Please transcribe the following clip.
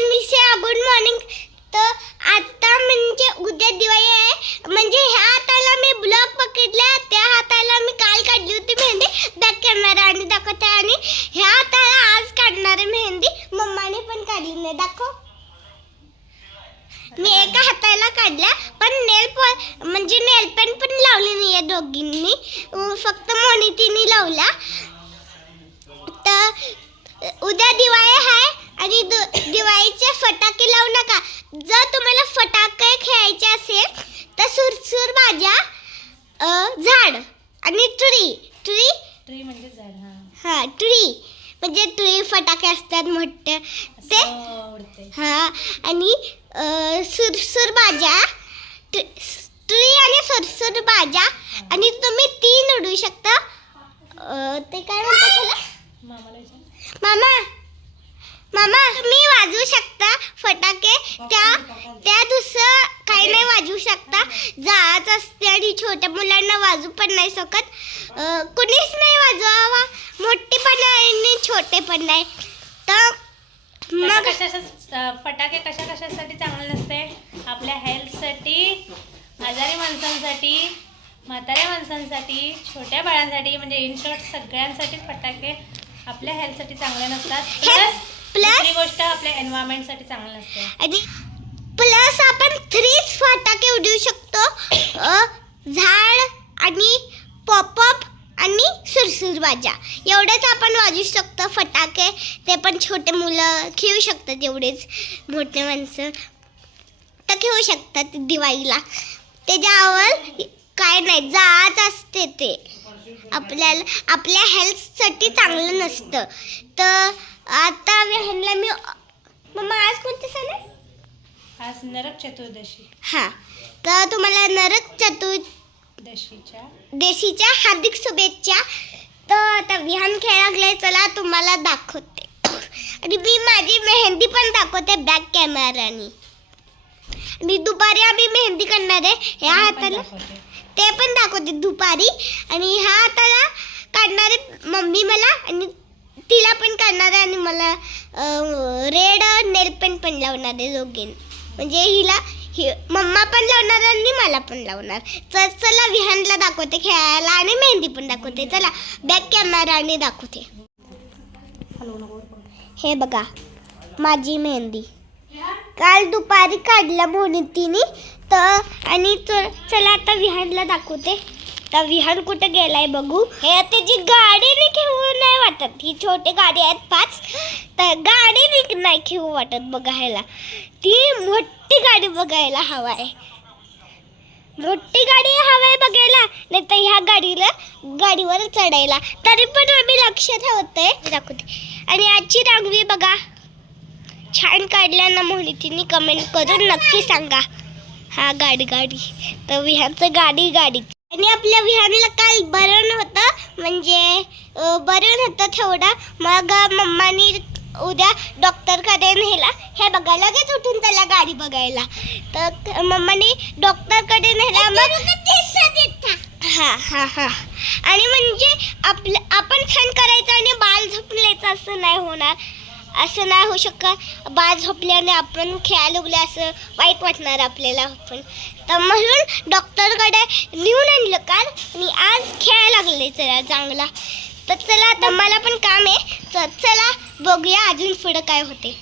मिशा good morning तर आता म्हणजे उद्या दिवाळी आहे. म्हणजे ह्या हाताला मी ब्लॉक पकडला त्या हाताला मी काल काढली होती मेहंदी. बॅक कॅमेरा आणि दाखवते. आणि ह्या हाताला आज काढणार मेहंदी. मम्माने पण काढली नाही. दाखव. मी एका हाताला पण नेल म्हणजे नेल पेन पण लावली नाही दोघींनी. अं, फक्त लावला. तर उद्या दिवाळी आहे. आणि दु- दिवाळीचे फटाके लावू नका. जर तुम्हाला फटाके खेळायचे असेल तर सुरसुर अं, झाड आणि ट्री. ट्री? ट्री म्हणजे झाड हा. हा ट्री. म्हणजे ट्री फटाके असतात मोठे. ते हा आणि सुरसुर भाज्या ट्री आणि सुरसुर भाज्या आणि तुम्ही तीन उडवू शकता अं, ते काय म्हणतात त्याला मामाला विचार. मामा मामा तुम्ही वाजवू शकता फटाके त्या त्या दुसरं काही नाही वाजवू शकता जात असते आणि छोट्या मुलांना वाजवू पण नाही शकत. कुणीच नाही वाजवावा. मोठे पण नाही आणि छोटे पण नाही तर मग फटाके कशा कशासाठी चांगले नसते? आपल्या हेल्थसाठी आजारी माणसांसाठी म्हाताऱ्या माणसांसाठी छोट्या बाळांसाठी म्हणजे इन शॉर्ट सगळ्यांसाठी फटाके आपल्या हेल्थसाठी चांगले नसतात. प्लस दुसरी गोष्ट आपल्या एन्व्हायरमेंटसाठी चांगलं नसते. प्लस आपण थ्रीच फटाके उडवू शकतो. झाड आणि पॉपअप आणि सुरसुरबाजा एवढंच एवढेच आपण वाजू शकतो फटाके. ते पण छोटे मुलं खेळू शकतात एवढेच मोठे माणसं. तर खेळू शकतात दिवाळीला. त्याच्यावर काय नाही जात असते ते. आपल्याला आपल्या हेल्थसाठी चांगलं नसतं. तर आता ह्यांना मी मम्मा आज कोणते सण आहे आज नरक चतुर्दशी. हा. तर तुम्हाला नरक दशीच्या. चतुर्दशीच्या हार्दिक शुभेच्छा. तर आता विहान खेळ लागलाय चला तुम्हाला दाखवते. आणि मी माझी मेहंदी पण दाखवते बॅक कॅमेरानी आणि दुपारी आम्ही मेहंदी करणार आहे. ह्या हाताला दाखवते. ते पण दाखवते दुपारी. आणि ह्या हाताला काढणारे मम्मी मला आणि तिला पण काढणार आहे आणि मला रेड नेल पेन पण लावणार आहे दोघीं म्हणजे हिला हि मम्मा पण लावणार आणि मला पण लावणार. तर चला विहानला दाखवते खेळायला आणि मेहंदी पण दाखवते. चला बॅक कॅमेराने दाखवते. हे बघा माझी मेहंदी. काल दुपारी काढला तिने तर आणि चला आता विहानला दाखवते. तर विहान कुठं गेलाय बघू. हे त्याची गाडीने घेऊन नाही वाटत. ही छोटी गाडी आहेत पाच. तर गाडीने नाही घेऊ वाटत बघायला. ती मोठी गाडी बघायला हवाय. मोठी गाडी हवाय बघायला नाही तर ह्या गाडीला गाडीवर चढायला. तरी पण आम्ही लक्ष ठेवतोय. दाखवते आणि आजची रांगवी बघा. छान काढल्या ना मोहितीने कमेंट करून नक्की सांगा. हा गाडी गाडी. तर विहानचं गाडी गाडी. आणि आपल्या विहानला काल बरं नव्हतं. म्हणजे बरण बरं नव्हतं मग मम्मानी उद्या डॉक्टरकडे नेला. हे बघा लगेच उठून त्याला गाडी बघायला. तर मम्मानी डॉक्टरकडे नेला मग हा हा हा. आणि म्हणजे आपलं आपण छान करायचं आणि बाल झोपल्याचं असं नाही होणार. असं नाही होऊ शकत. बाळ झोपल्याने आपण खेळायला लागले असं वाईट वाटणार आपल्याला पण. तर म्हणून डॉक्टरकडे नेऊन आणलं काल. आणि आज खेळायला लागले चला चांगला. तर चला आता मला पण काम आहे. तर चला बघूया अजून पुढं काय होते.